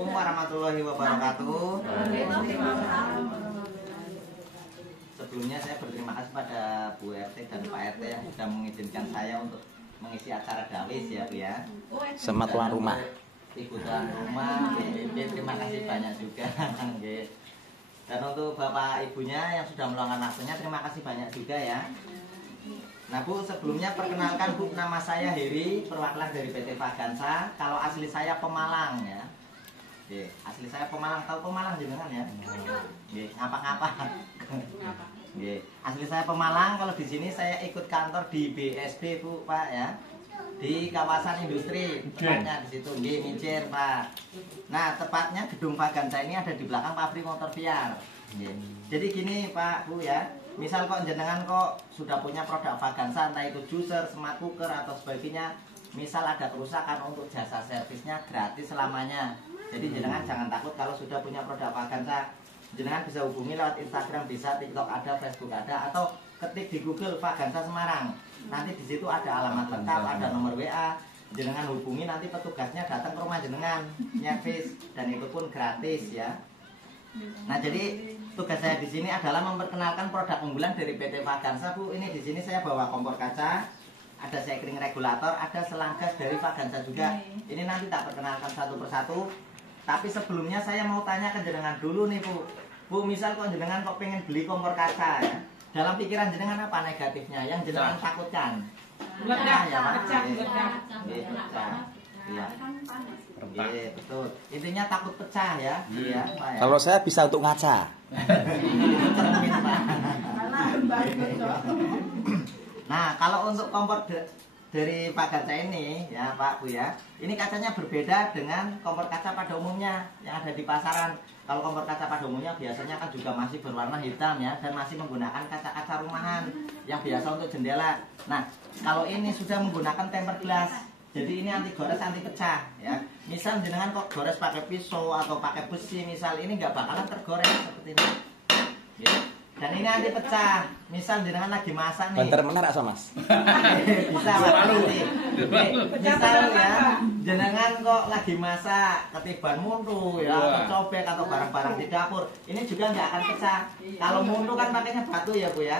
Assalamualaikum warahmatullahi wabarakatuh. Sebelumnya saya berterima kasih pada Bu RT dan Pak RT yang sudah mengizinkan saya untuk mengisi acara dawis ya Bu ya. Sama tuan rumah. Ibu tuan rumah, terima kasih banyak juga. Dan untuk Bapak Ibunya yang sudah meluangkan waktunya, terima kasih banyak juga ya. Nah Bu, sebelumnya perkenalkan Bu, nama saya Heri, perwakilan dari PT Vagansa. Kalau asli saya Pemalang ya. Oke, asli saya Pemalang, tahu Pemalang jenengan ya? Oke, ngapa-ngapa. Oke, asli saya Pemalang. Kalau di sini saya ikut kantor di BSD Bu Pak ya. Di kawasan industri, tepatnya di situ, di Mincir Pak. Nah, tepatnya gedung Vagansa ini ada di belakang pabrik motor Viar. Jadi gini Pak Bu ya. Misal kok jenengan kok sudah punya produk Vagansa, entah itu juicer, smart cooker atau sebagainya, misal ada kerusakan, untuk jasa servisnya gratis selamanya. Jadi jenengan jangan takut kalau sudah punya produk Vagansa. Jenengan bisa hubungi lewat Instagram, bisa TikTok ada, Facebook ada, atau ketik di Google Vagansa Semarang. Nanti di situ ada alamat lengkap, ada nomor WA. Jenengan hubungi, nanti petugasnya datang ke rumah jenengan, nyervis, dan itu pun gratis ya. Nah, jadi tugas saya di sini adalah memperkenalkan produk unggulan dari PT Vagansa Bu. Ini di sini saya bawa kompor kaca, ada sekring regulator, ada selang gas dari Vagansa juga. Ini nanti tak perkenalkan satu persatu. Tapi sebelumnya saya mau tanya ke jenengan dulu nih Bu. Bu, misal kok jenengan kok pengen beli kompor kaca ya, dalam pikiran jenengan apa negatifnya yang jenengan takutkan? Meledak ya Pak. pecah. Iya. Iya, betul. Intinya takut pecah ya. Iya, Pak ya. Kalau saya bisa untuk ngaca. Cermin, Pak. Nah, kalau untuk kompor dari Vagansa ini ya Pak Bu ya, ini kacanya berbeda dengan kompor kaca pada umumnya yang ada di pasaran. Kalau kompor kaca pada umumnya biasanya kan juga masih berwarna hitam ya, dan masih menggunakan kaca-kaca rumahan yang biasa untuk jendela. Nah, kalau ini sudah menggunakan tempered glass, jadi ini anti gores, anti pecah ya. Misal jenengan kok gores pakai pisau atau pakai besi, misal ini nggak bakalan tergores seperti ini ya. Dan ini anti pecah. Misal jenengan lagi masak nih. Banter menar asal Mas. Bisa Mas nanti. Misal ya, jenengan kok lagi masak, ketiban mundu ya, kecobek atau barang-barang di dapur, ini juga nggak akan pecah. Kalau mundu kan pakainya batu ya Bu ya.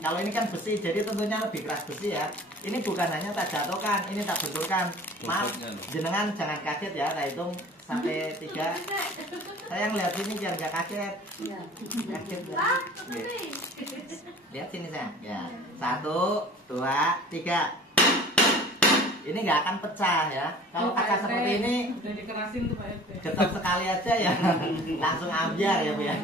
Kalau ini kan besi, jadi tentunya lebih keras besi ya. Ini bukan hanya tak jatuhkan, ini tak benturkan. Maaf, jenengan jangan kaget ya, saya hitung sampai 3. Saya ngeliat sini biar nggak kaget. Kaget nggak? Lihat sini saya. Ya, 1, 2, 3. Ini nggak akan pecah ya. Kalau kaca seperti ini, udah dikerasin tuh Pak RT. getok sekali aja ya, langsung ambiar ya Bu ya.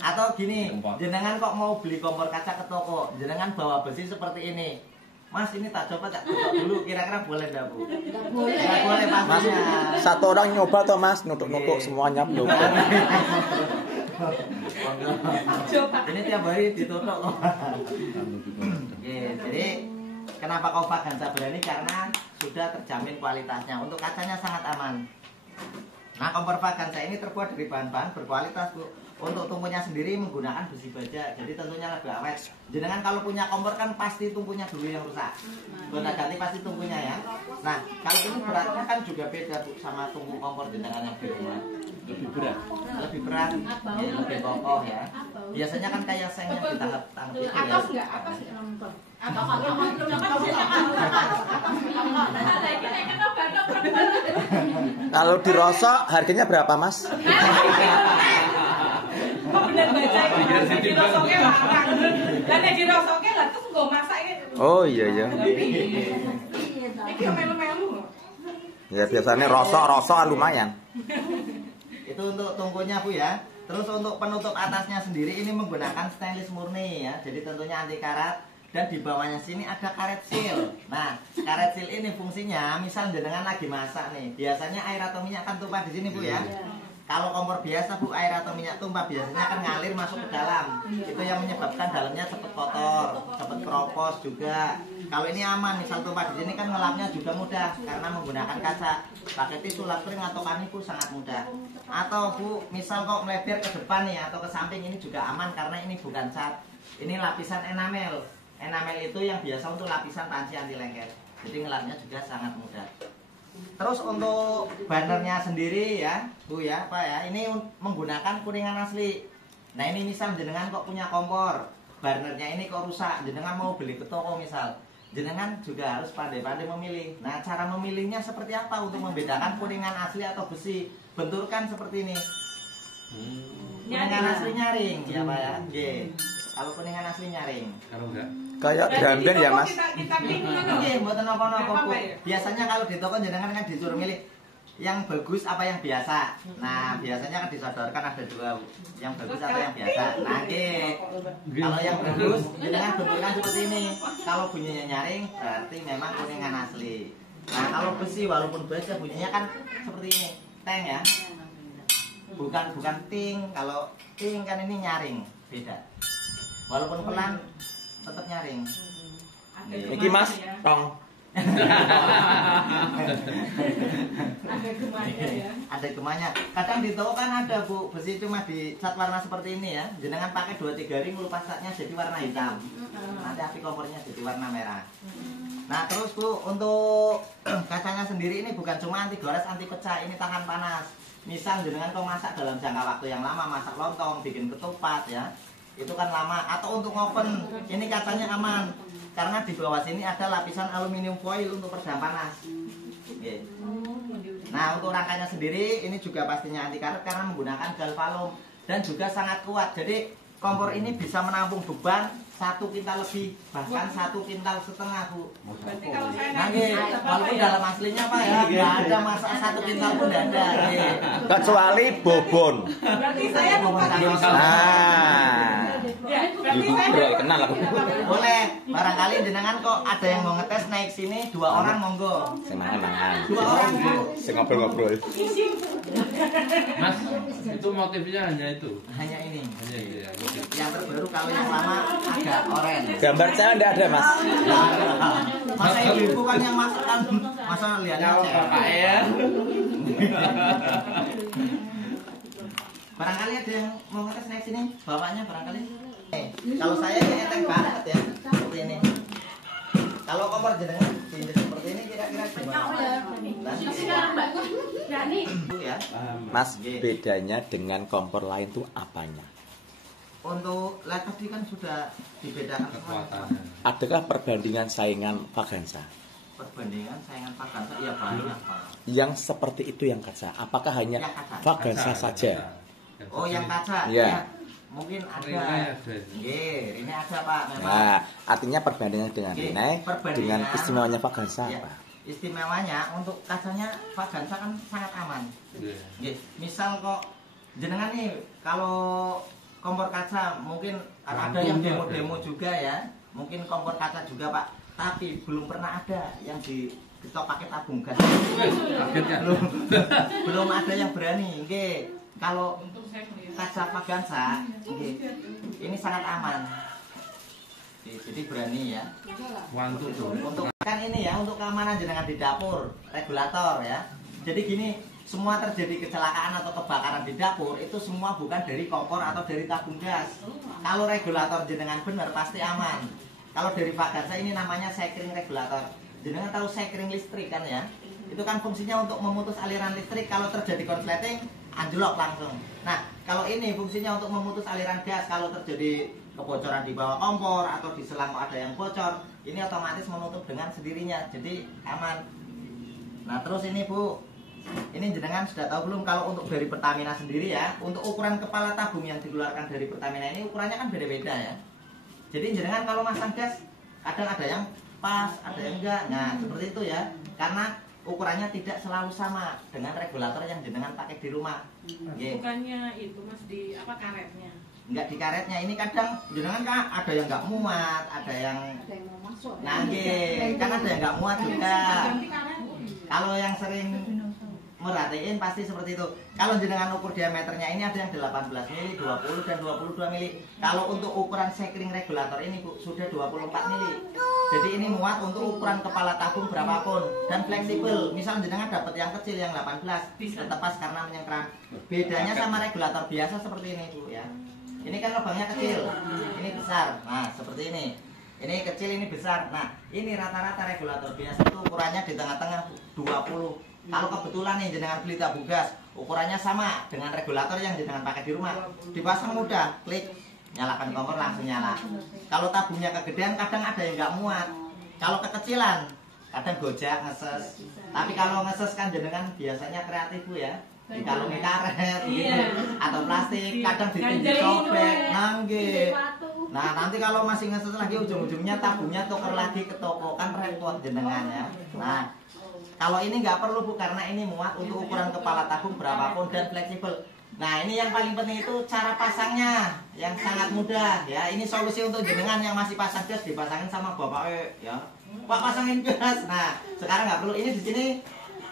Atau gini, jenengan kok mau beli kompor kaca ke toko, jenengan bawa besi seperti ini. Mas, ini tak coba tak getok dulu, kira-kira boleh nggak Bu? Nggak boleh pastinya. Satu orang nyoba toh Mas, nutuk-nutuk semuanya belum. Ini tiap hari ditutup kok. Oke, jadi kenapa kau Vagansa berani? Karena sudah terjamin kualitasnya. Untuk kacanya sangat aman. Nah, kompor Vagansa ini terbuat dari bahan-bahan berkualitas Bu. Untuk tungkunya sendiri menggunakan besi baja, jadi tentunya lebih awet. Jenengan kalau punya kompor kan pasti tungkunya dulu yang rusak. Gonta-ganti pasti tungkunya ya. Nah, kalau ini beratnya kan juga beda Bu sama tungku kompor jenengan yang di rumah. Lebih berat, ya, lebih kokoh ya. Biasanya kan kayak seng yang ditangkap itu ya. Atas nggak? Atas nggak nonton? Kalau dirosok harganya berapa Mas? Kok bener baca ini? Dirosoknya larang. Dan yang dirosoknya lah terus nggak masak ini. Oh iya. Ini melu-melu. Ya biasanya rosok lumayan. Itu untuk tungkunya Bu ya. Terus untuk penutup atasnya sendiri ini menggunakan stainless murni ya. Jadi tentunya anti karat. Dan di bawahnya sini ada karet seal. Nah, karet seal ini fungsinya, misal jenengan lagi masak nih, biasanya air atau minyak kan tumpah di sini Bu ya. Kalau kompor biasa Bu, air atau minyak tumpah biasanya kan ngalir masuk ke dalam. Itu yang menyebabkan dalamnya cepat kotor, cepat keropos juga. Kalau ini aman, misal tumpah di sini kan ngelapnya juga mudah karena menggunakan kaca. Pakai tisu lap kering atau kaniku sangat mudah. Atau Bu, misal kok melebar ke depan nih atau ke samping, ini juga aman karena ini bukan cat. Ini lapisan enamel. Enamel itu yang biasa untuk lapisan panci anti lengket. Jadi ngelapnya juga sangat mudah. Terus untuk banernya sendiri ya, Bu ya, Pak ya, ini menggunakan kuningan asli. Nah ini misal jenengan kok punya kompor, banernya ini kok rusak, jenengan mau beli ke toko misal, jenengan juga harus pandai-pandai memilih. Nah cara memilihnya seperti apa untuk membedakan kuningan asli atau besi? Benturkan seperti ini. Kuningan asli nyaring, ya Pak ya. Oke. Kalau kuningan asli nyaring. Kalau enggak, Kayak gambeng ya Mas. Kita bingung kan. Oke, mboten napa-napa, Bu. Apa ya? Biasanya kalau di toko jenengan kan disuruh milih yang bagus apa yang biasa. Nah, biasanya kan disodorkan ada dua, Bu. Yang bagus atau yang biasa. Nah, oke. Kalau yang bagus, jenengan benturkan seperti ini. Kalau bunyinya nyaring, berarti memang kuningan asli. Nah, kalau besi walaupun baja bunyinya kan seperti ini, teng ya. Bukan ting. Kalau ting kan ini nyaring, beda. Walaupun pelan tetap nyaring. Iki Mas, tong. Ada gemanya ya. Ada gemanya. Kadang di toko kan ada Bu, besi cuma di cat warna seperti ini ya. Jenengan pakai 2-3 ring lepas catnya jadi warna hitam. Nanti api kompornya jadi warna merah. Nah terus Bu, untuk kacanya sendiri ini bukan cuma anti gores, anti pecah, ini tahan panas. Misal jenengan kau masak dalam jangka waktu yang lama, masak lontong, bikin ketupat ya, itu kan lama. Atau untuk oven, ini kacanya aman karena di bawah sini ada lapisan aluminium foil untuk peredam panas. Oke. Nah untuk rangkanya sendiri ini juga pastinya anti karet karena menggunakan galvalum dan juga sangat kuat. Jadi kompor ini bisa menampung beban 1 kintal lebih, bahkan 1,5 kintal Bu. Berarti kalau saya Nah, nanya, walaupun dalam aslinya Pak ya, nggak ada masak 1 kintal pun nggak ada. Nggih. Kecuali bobon. berarti saya lupa. Ah. Ya, berarti Ibu saya bro, kenal aku. Boleh, barangkali jenengan kok ada yang mau ngetes naik sini 2 orang monggo. Sing mangan-mangan. 2 orang Bu. Sing ngobrol-ngobrol. Mas, itu motifnya hanya itu. Hanya ini. Hanya itu ya. motif. Yang terbaru kalau yang lama agak oranye. Gambar saya enggak ada Mas. Masa ibu kan yang masak kan, masa lihatnya Bapak ya. Barangkali ada yang mau ngetes naik sini, bapaknya barangkali. Kalau saya ini enteng banget ya, seperti ini. Kalau kompor jenengan diinjek seperti ini kira-kira gimana? Bu ya. Mas, bedanya dengan kompor lain tuh apanya? Untuk lihat tadi kan sudah dibedakan semua. Kekuatannya. Adakah perbandingan saingan Vaganza? Perbandingan saingan Vaganza ya banyak Pak. Yang seperti itu yang kaca? Apakah hanya Yang kaca. Vaganza Kaca, saja? kaca. Oh yang kaca Iya. ya. Mungkin ada. Ini ada Pak memang. Nah, artinya perbandingan dengan Oke, Rinai perbandingan. dengan istimewanya Vaganza Ya, apa? istimewanya untuk kacanya Vaganza kan sangat aman. Iya. Nggih, misal kok jenengan nih kalau kompor kaca mungkin ada yang demo-demo juga ya. Mungkin kompor kaca juga Pak, tapi belum pernah ada yang diketok pakai tabung gas. Kaget ya? Belum ada yang berani. Nggih. Kalau kaca Vaganza, nggih, ini sangat aman. Nggih, jadi berani ya. Wantu tuh. Untuk kan ini ya, untuk keamanan jenengan di dapur, regulator ya. Jadi gini, semua terjadi kecelakaan atau kebakaran di dapur itu semua bukan dari kompor atau dari tabung gas. Kalau regulator jenengan benar pasti aman. Kalau dari Vaganza ini namanya sekring regulator. Jenengan tahu sekring listrik kan ya? Itu kan fungsinya untuk memutus aliran listrik kalau terjadi konsleting anjlok langsung. Nah, kalau ini fungsinya untuk memutus aliran gas kalau terjadi kebocoran di bawah kompor atau di selang ada yang bocor, ini otomatis menutup dengan sendirinya. Jadi aman. Nah, terus ini Bu, ini jenengan sudah tahu belum kalau untuk dari Pertamina sendiri ya, untuk ukuran kepala tabung yang dikeluarkan dari Pertamina ini ukurannya kan beda-beda ya. Jadi jenengan kalau masang gas kadang ada yang pas, ada yang enggak. Nah, seperti itu ya. Karena ukurannya tidak selalu sama dengan regulator yang jenengan pakai di rumah. Nggih. Bukannya itu Mas di apa karetnya? Enggak di karetnya. Ini kadang jenengan kan ada yang enggak muat, ada yang nah, nggih. Kan ada yang enggak muat juga. Ganti karet. Kalau yang sering merhatiin pasti seperti itu. Kalau jenengan ukur diameternya ini ada yang 18 mili, 20 dan 22 mili. Kalau untuk ukuran sekring regulator ini Bu sudah 24 mili. Jadi ini muat untuk ukuran kepala tabung berapapun dan fleksibel. Misal jenengan dapat yang kecil yang 18 tetap pas karena menyengkram. Bedanya sama regulator biasa seperti ini Bu ya. Ini kan lubangnya kecil, ini besar. Nah seperti ini. Ini kecil, ini besar. Nah, ini rata-rata regulator biasa itu ukurannya di tengah-tengah 20. Kalau kebetulan nih jenengan beli tabung gas, ukurannya sama dengan regulator yang jenengan pakai di rumah. Dipasang mudah, klik, nyalakan kompor langsung nyala. Kalau tabungnya kegedean kadang ada yang nggak muat. Kalau kekecilan, kadang gojak, ngeses. Tapi kalau ngeses kan jenengan biasanya kreatif Bu ya. Dikalungi karet gitu, atau plastik, kadang ditindik sobek, nangge. Nah nanti kalau masih ngeses lagi ujung-ujungnya tabungnya tuker lagi ke toko, kan repot jenengan ya. Nah kalau ini nggak perlu Bu, karena ini muat untuk ukuran kepala tabung berapapun dan fleksibel. Nah ini yang paling penting itu cara pasangnya yang sangat mudah ya. Ini solusi untuk jenengan yang masih pasang gas, dipasangin sama bapak ya. Pak pasangin gas. Nah sekarang nggak perlu, ini di sini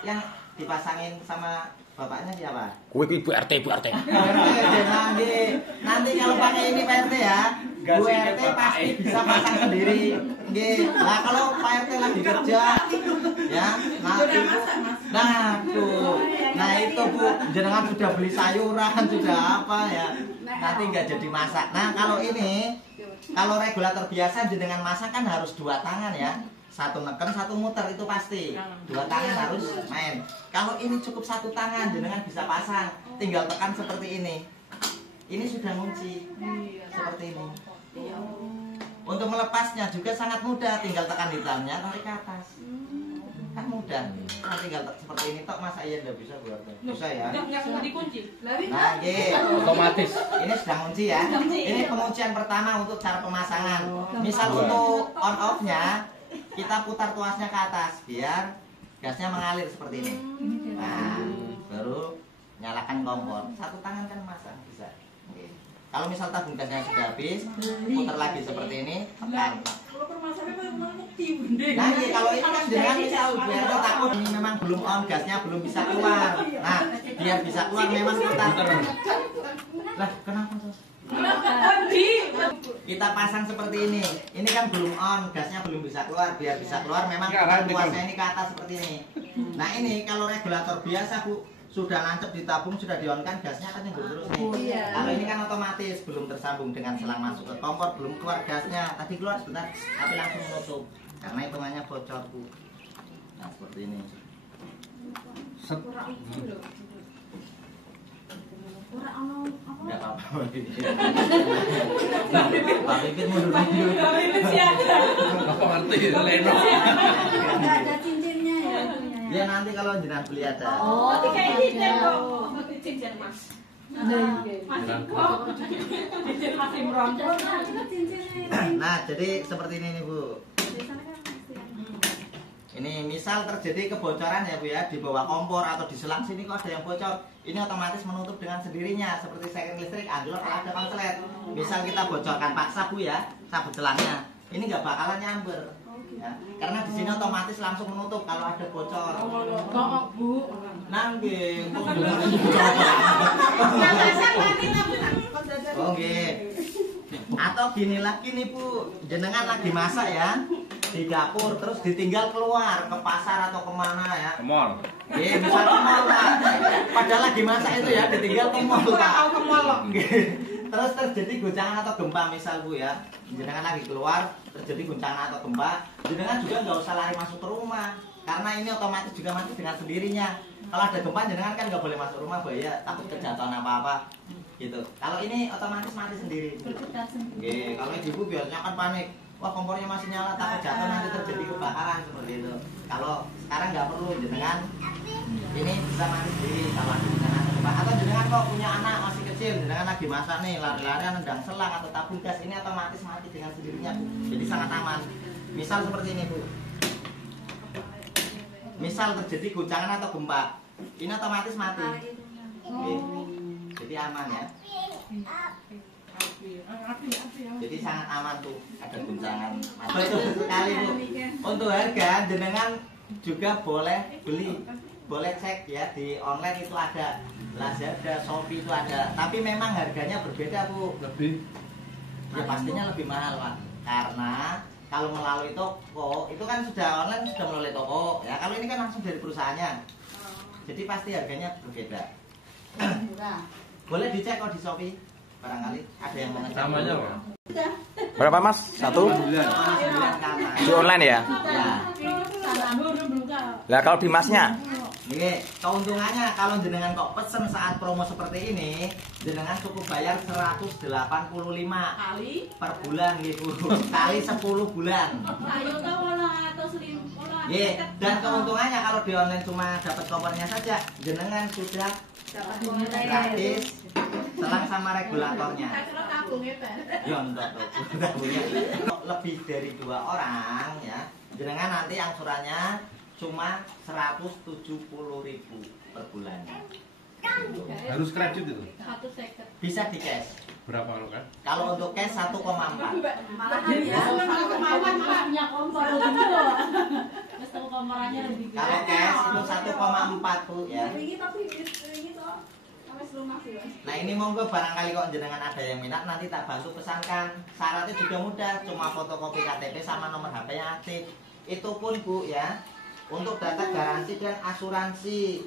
yang dipasangin sama bapaknya siapa? Kue Bu RT, Bu RT. Nanti kalau pakai ini Pak RT ya, Bu RT pasti bisa pasang sendiri. Nah kalau Pak RT lagi kerja, ya, nah itu Bu, jenengan sudah beli sayuran, sudah apa ya, nanti nggak jadi masak. Nah kalau ini, kalau regulator biasa jenengan masak kan harus 2 tangan ya. Satu neken, satu muter itu pasti. 2 tangan harus main. Kalau ini cukup 1 tangan, jenengan bisa pasang. Tinggal tekan seperti ini. Ini sudah ngunci. Seperti ini. Untuk melepasnya juga sangat mudah. Tinggal tekan hitamnya, tarik ke atas. Kan mudah. Nah, tinggal seperti ini tok, masa iya nggak bisa buat? Bisa ya. Nggak dikunci. Nah, Otomatis. ini sudah ngunci ya. Ini penguncian pertama untuk cara pemasangan. Misal untuk on off-nya, kita putar tuasnya ke atas biar gasnya mengalir seperti ini. Nah, baru nyalakan kompor. 1 tangan kan masang bisa. Oke. Kalau misal tabung gasnya sudah habis, putar lagi seperti ini, tekan. Kalau permasalahannya memang bukti bunda. Nah, kalau ini kan jangan misal biar takut ini memang belum on, gasnya belum bisa keluar. Nah, biar bisa keluar memang putar. Lah, kenapa tuh? Kita pasang seperti ini. Ini kan belum on, gasnya belum bisa keluar. Biar bisa keluar memang tuasnya ini ke atas seperti ini. Nah ini kalau regulator biasa Bu, sudah nancep di tabung, sudah di on kan gasnya akan nyembur terus nih. Kalau ini kan otomatis belum tersambung dengan selang masuk ke kompor, belum keluar gasnya. Tadi keluar sebentar, tapi langsung menutup karena hitungannya bocor Bu. Nah seperti ini. Enggak apa-apa. Pak Pipit mundur dulu. Apa ngerti Leno? Enggak ada cincinnya ya. Ya nanti kalau jenengan beli ada. Oh, kayak cincin kok. Cincin Mas. Masih kok. Cincin masih merontok. Nah, jadi seperti ini nih, Bu. Ini misal terjadi kebocoran ya Bu ya, di bawah kompor atau di selang sini kok ada yang bocor, ini otomatis menutup dengan sendirinya seperti second listrik anjlok kalau ada konslet. Misal kita bocorkan paksa Bu ya, sabut selangnya, ini nggak bakalan nyamber ya, karena di sini otomatis langsung menutup kalau ada bocor. Kok Bu? Nangge, oke. Atau gini lagi nih Bu, jenengan lagi masak ya di dapur, terus ditinggal keluar ke pasar atau kemana ya? Ke mall. Misal ke mall Pak. Padahal lagi masak itu ya, ditinggal ke mall Pak. Terus terjadi goncangan atau gempa misal Bu ya, jenengan lagi keluar, terjadi goncangan atau gempa, jenengan juga nggak usah lari masuk ke rumah, karena ini otomatis juga mati dengan sendirinya. Kalau ada gempa jenengan kan nggak boleh masuk rumah bahaya, takut kejatuhan apa-apa gitu. Kalau ini otomatis mati sendiri. Oke, kalau ibu biasanya kan panik. Wah kompornya masih nyala, takut jatuh nanti terjadi kebakaran seperti itu. Kalau sekarang nggak perlu jenengan, ini bisa mati sendiri kalau ada jenengan gempa. Atau jenengan kok punya anak masih kecil, jenengan lagi masak nih, lari-larian nendang selang atau tabung gas, ini otomatis mati dengan sendirinya Bu. Jadi sangat aman. Misal seperti ini Bu. Misal terjadi goncangan atau gempa, ini otomatis mati. Oke. Jadi aman ya. Jadi sangat aman tuh, ada guncangan. Betul sekali Bu. Untuk harga jenengan juga boleh beli, boleh cek ya di online itu ada, Lazada, Shopee itu ada. Tapi memang harganya berbeda Bu. Lebih. Ya pastinya lebih mahal Pak. Karena kalau melalui toko itu kan sudah online, sudah melalui toko. Ya kalau ini kan langsung dari perusahaannya. Jadi pasti harganya berbeda. Boleh dicek kok di Shopee. Barangkali ada yang mau ngecek. Namanya dulu. apa? Berapa Mas? Satu? 9 ke atas. Di online ya? Ya. Lah kalau di Masnya? Oke, keuntungannya kalau jenengan kok pesen saat promo seperti ini, jenengan cukup bayar 185 Kali. per bulan gitu. Kali 10 bulan. Ayo tahu olah atau selim olah. Ye, dan keuntungannya kalau di online cuma dapat kompornya saja, jenengan sudah gratis selang sama regulatornya. Kalau tabung ya, Pak. Ya enggak tabungnya. Lebih dari 2 orang ya, jenengan nanti angsurannya cuma 170.000 per bulan. Harus kredit itu. 150. Bisa di cash. Berapa kalau kan? Kalau untuk cash 1,4. Malahan ya. Kemauan punya kompor gitu. Terus tahu komporannya lebih gede. Kalau cash itu 1,4 Bu ya. Ini tapi ini toh. Sampai rumah sih, Mas. Nah ini monggo barangkali kok jenengan ada yang minat nanti tak bantu pesankan. Syaratnya juga mudah, cuma fotokopi KTP sama nomor HP yang aktif. Itu pun Bu ya, untuk data garansi dan asuransi.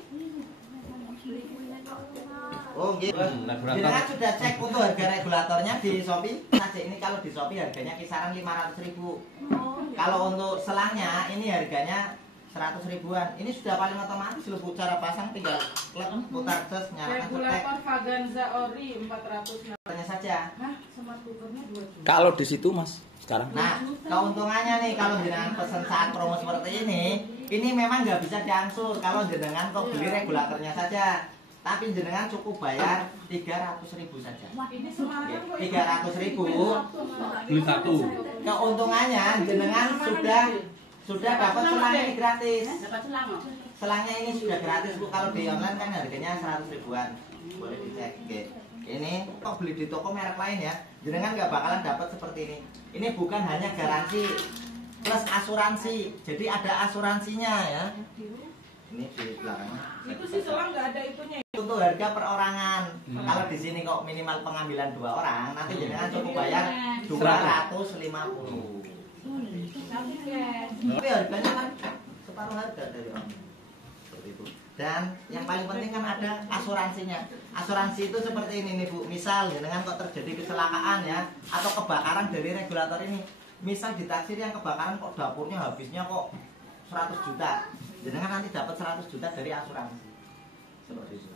Oh gitu. Regulator. Jenengan sudah cek untuk harga regulatornya di Shopee. Saja ini kalau di Shopee harganya kisaran 500.000. Kalau untuk selangnya ini harganya 100 ribuan. Ini sudah paling otomatis loh Bu, cara pasang tinggal klik putar tes nyalakan setek. Regulator Vaganza Ori 400. Tanya saja. Hah, smart cookernya 2 juta. Kalau di situ Mas sekarang? Nah, keuntungannya nih kalau jenengan pesen saat promo seperti ini memang nggak bisa diangsur kalau jenengan kok beli regulatornya saja. Tapi jenengan cukup bayar 300.000 saja. Ini Semarang kok. 300.000. Beli satu. Keuntungannya jenengan sudah dapat selang ini gratis. Dapat selang. Selangnya ini sudah gratis Bu. Kalau di online kan harganya 100 ribuan. Boleh dicek. Oke. Ini kok beli di toko merek lain ya, jenengan nggak bakalan dapat seperti ini. Ini bukan hanya garansi plus asuransi. Jadi ada asuransinya ya. Ini di belakangnya. Itu sih selang nggak ada itunya. Untuk harga perorangan. Kalau di sini kok minimal pengambilan 2 orang, nanti jenengan cukup bayar 250. Tapi harganya kan separuh harga dari orang. Seperti itu. Dan yang paling penting kan ada asuransinya. Asuransi itu seperti ini nih Bu. Misal jenengan kok terjadi kecelakaan ya, atau kebakaran dari regulator ini. Misal ditaksir yang kebakaran kok dapurnya habisnya kok 100 juta. Jenengan nanti dapat 100 juta dari asuransi. Seperti itu.